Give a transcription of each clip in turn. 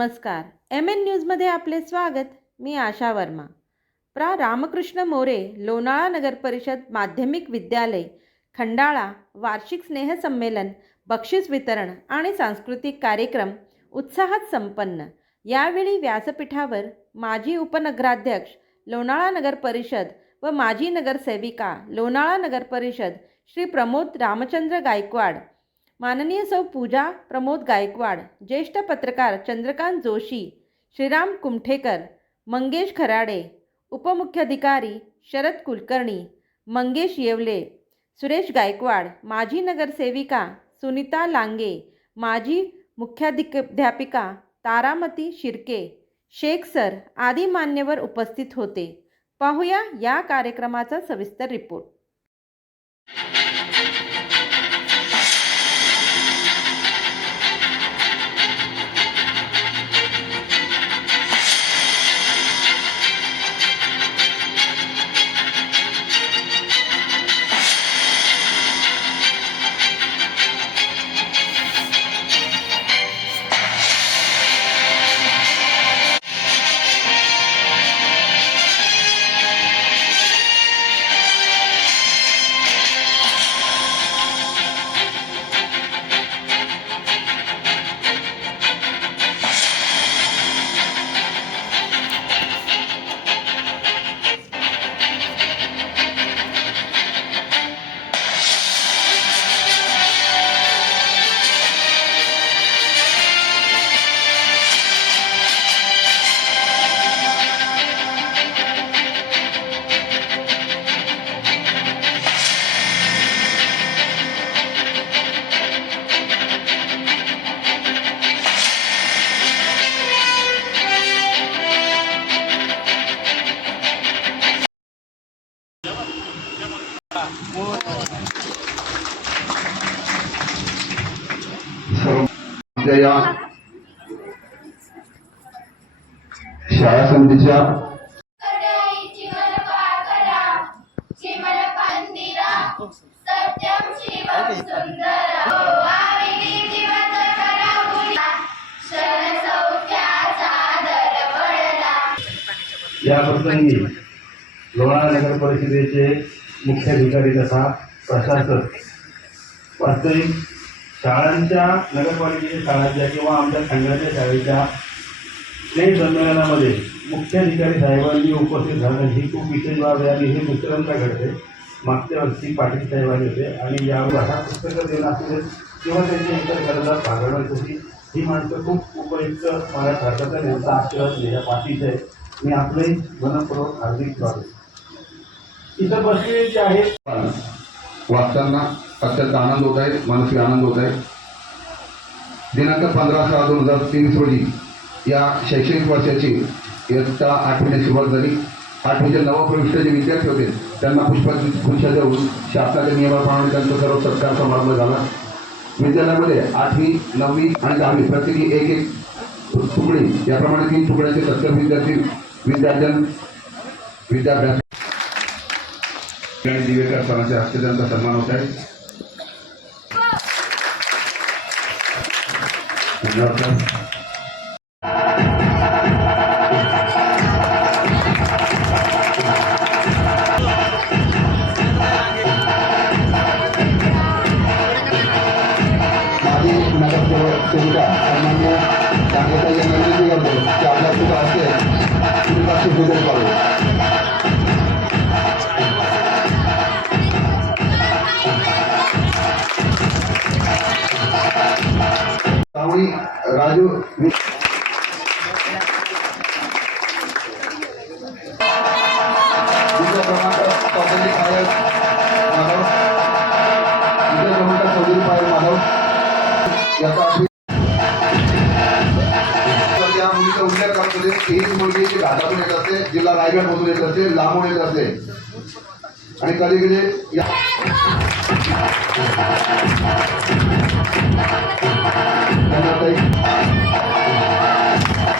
नमस्कार. M N न्यूजमध्ये आपले स्वागत. मी आशा वर्मा. प्रा. रामकृष्ण मोरे लोणाळा नगर परिषद माध्यमिक विद्यालय खंडाळा वार्षिक स्नेहसंमेलन बक्षीस वितरण आणि सांस्कृतिक कार्यक्रम उत्साहात संपन्न. यावेळी व्यासपीठावर माजी उपनगराध्यक्ष लोणाळा नगर परिषद व माजी नगरसेविका लोणाळा नगर परिषद श्री प्रमोद रामचंद्र गायकवाड माननीय सौ पूजा प्रमोद गायकवाड ज्येष्ठ पत्रकार चंद्रकांत जोशी श्रीराम कुमठेकर मंगेश खराडे उपमुख्याधिकारी शरद कुलकर्णी मंगेश येवले सुरेश गायकवाड माजी नगरसेविका सुनीता लांगे माजी मुख्याध्यापिका तारामती शिर्के शेख सर आदी मान्यवर उपस्थित होते. पाहूया या कार्यक्रमाचा सविस्तर रिपोर्ट. या शाळा पडला या प्रसंगी लोणार नगर परिषदेचे मुख्याधिकारी तसा प्रशासक. वास्तविक शाळांच्या नगरपालिकेच्या शाळांच्या किंवा आमच्या संघाच्या शाळेच्या स्नेह संमेलनामध्ये मुख्याधिकारी साहेबांनी उपस्थित राहणं ही खूप विशेष बाब आहे आणि हे दुसऱ्यांदा घडते. मागच्या वर्षी पाटील साहेबांनी होते आणि यावर हा पुस्तकं देणं असू किंवा त्यांच्या इतर गरजा भागवण्यासाठी ही माणसं खूप उपयुक्त मला ठरतात आणि यांचा आशीर्वाद माझ्या पाठीच आहे मी आपले मनपूर्वक हार्दिक स्वागत. इथं बसलेले जे आहेत वाचताना अत्यंत आनंद होत आहे मानसिक आनंद होत आहे. दिनांक पंधरा सहा दोन हजार तेवीस रोजी या शैक्षणिक वर्षाची इयत्ता आठवीने सुरुवात झाली. आठवीचे नवप्रविष्ट जे विद्यार्थी होते त्यांना पुष्प पुष्प देऊन शासनाच्या नियमाप्रमाणे त्यांचा सर्व सत्कार समारंभ झाला. विद्यालयामध्ये आठवी नववी आणि दहावी प्रत्येकी एक एक तुकडी याप्रमाणे तीन तुकड्यांचे सत्तर विद्यार्थी विद्यार्थ्यां विद्याभ्यास आणि दिवेकर सरांच्या हस्ते त्यांचा जिल्हा रायगड मधून येत असते लांबून येत असते आणि कधी कधी या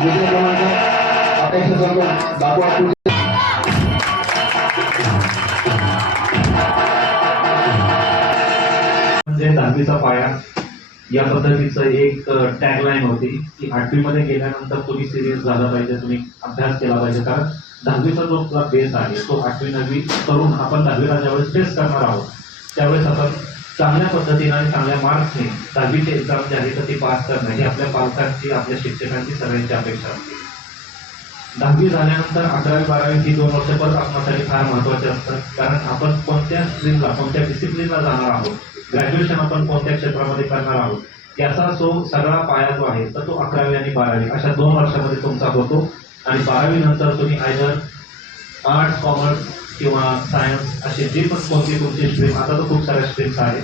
क्रमांक म्हणजे दहावीचा पाया या पद्धतीचं एक टॅगलाईन होती की आठवीमध्ये गेल्यानंतर तुम्ही सिरियस झाला पाहिजे तुम्ही अभ्यास केला पाहिजे. कारण दहावीचा जो आपला बेस आहे तो आठवी नववी करून आपण दहावीला ज्यावेळेस टेस्ट करणार आहोत त्यावेळेस आपण चांगल्या पद्धतीने आणि चांगल्या मार्क्सने दहावीची एक्झाम जी आहे तर ती पास करणं ही आपल्या पालकांची आपल्या शिक्षकांची सगळ्यांची अपेक्षा असते. दहावी झाल्यानंतर अकरावी बारावी ही दोन वर्ष परत आपणासाठी फार महत्त्वाचे असतात. कारण आपण कोणत्या स्ट्रीमला कोणत्या डिसिप्लिनला जाणार आहोत? ग्रॅज्युएशन आपण कोणत्या क्षेत्रामध्ये करणार आहोत? याचा जो सगळा पाया जो आहे तर तो अकरावी आणि बारावी अशा दोन वर्षामध्ये तुमचा होतो. आणि बारावी नंतर तुम्ही आयदर आर्ट्स कॉमर्स किंवा सायन्स असे जे पण कोणती कोणते स्ट्रीम आता तर खूप साऱ्या स्ट्रीम्स आहेत.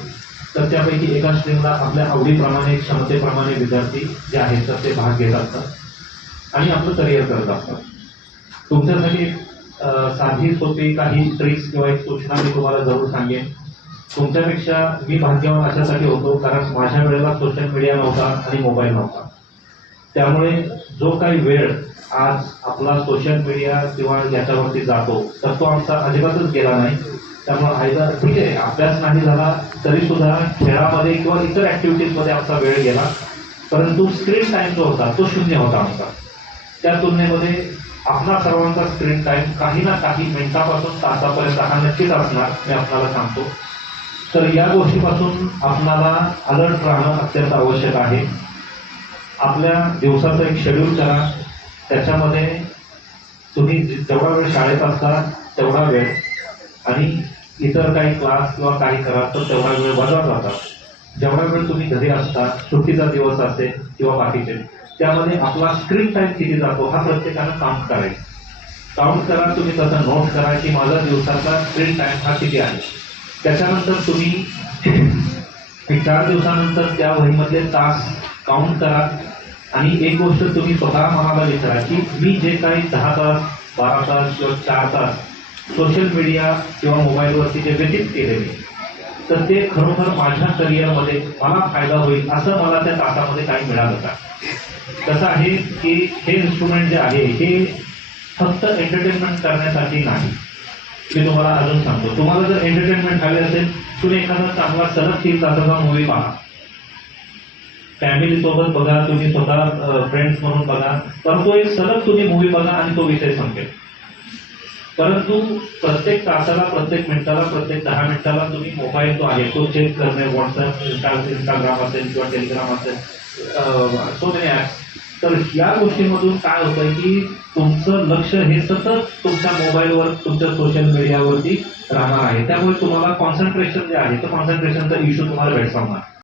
तर त्यापैकी एका स्ट्रीमला आपल्या आवडीप्रमाणे क्षमतेप्रमाणे विद्यार्थी जे आहेत तर ते भाग घेत असतात. आणि आपलं करिअर करत असतात. तुमच्यासाठी म्हणजे, साधी सोपी काही ट्रिक्स किंवा एक सूचना मी तुम्हाला जरूर सांगेन. तुमच्यापेक्षा मी भाग्यवान अशासाठी होतो कारण माझ्या वेळेला सोशल मीडिया नव्हता आणि मोबाईल नव्हता. त्यामुळे जो काही वेळ आज आपला सोशल मीडिया किंवा याच्यावरती जातो तर तो आमचा अजिबातच गेला नाही. त्यामुळे आयदा ठीक आहे अभ्यास नाही झाला तरी सुद्धा खेळामध्ये किंवा इतर ऍक्टिव्हिटीजमध्ये आमचा वेळ गेला. परंतु स्क्रीन टाईम जो होता तो शून्य होता आमचा. त्या तुलनेमध्ये आपला सर्वांचा स्क्रीन टाईम काही ना काही मिनिटापासून तासापर्यंत हा नक्कीच असणार मी आपल्याला सांगतो. तर या गोष्टीपासून आपणाला अलर्ट राहणं अत्यंत आवश्यक आहे. आपल्या दिवसाचं एक शेड्यूल करा. त्याच्यामध्ये तुम्ही जेवढा वेळ शाळेत असता तेवढा वेळ. आणि इतर काही क्लास किंवा काही करा तर तेवढा वेळ वजा जातात जेवढा वेळ तुम्ही घरी असता सुट्टीचा दिवस असेल किंवा बाकीचे त्यामध्ये आपला स्क्रीन टाईम किती जातो हा प्रत्येकानं काउंट करायचा. काउंट करा तुम्ही त्याचा नोट करा की माझा दिवसाचा स्क्रीन टाईम हा किती आहे. त्याच्यानंतर तुम्ही चार दिवसानंतर त्या वहीमधले तास काउंट करा. आणि एक गोष्ट तुम्ही स्वतः मनाला विचारा की मी जे काही दहा तास बारा तास किंवा चार तास सोशल मीडिया किंवा मोबाईलवरती जे व्यतीत केले तर ते खरोखर माझ्या करिअरमध्ये मला फायदा होईल असं मला त्या तासामध्ये काही मिळालं का? कसं आहे की हे इन्स्ट्रुमेंट जे आहे हे फक्त एंटरटेनमेंट करण्यासाठी नाही. मी तुम्हाला अजून सांगतो. तुम्हाला जर एंटरटेनमेंट हवे असेल तुम्ही एखादा चांगला सलग तीन तासाचा मूवी पहा. फॅमिली सोबत बघा तुम्ही स्वतः फ्रेंड्स म्हणून बघा. परंतु एक सलग तुम्ही मूवी बघा आणि तो विषय संपेल. परंतु प्रत्येक तासाला प्रत्येक मिनिटाला प्रत्येक दहा मिनिटाला तुम्ही मोबाईल जो आहे. तो चेक करणे व्हॉट्सअप इंस्टा इंस्टाग्राम असेल किंवा टेलिग्राम असेल सो मेनी ॲप्स तर या गोष्टीमधून काय होतं की तुमचं लक्ष हे सतत तुमच्या मोबाईलवर तुमच्या सोशल मीडियावरती राहणार आहे. त्यामुळे तुम्हाला कॉन्सन्ट्रेशन जे आहे तर कॉन्सन्ट्रेशनचा इश्यू तुम्हाला भेडसावणार.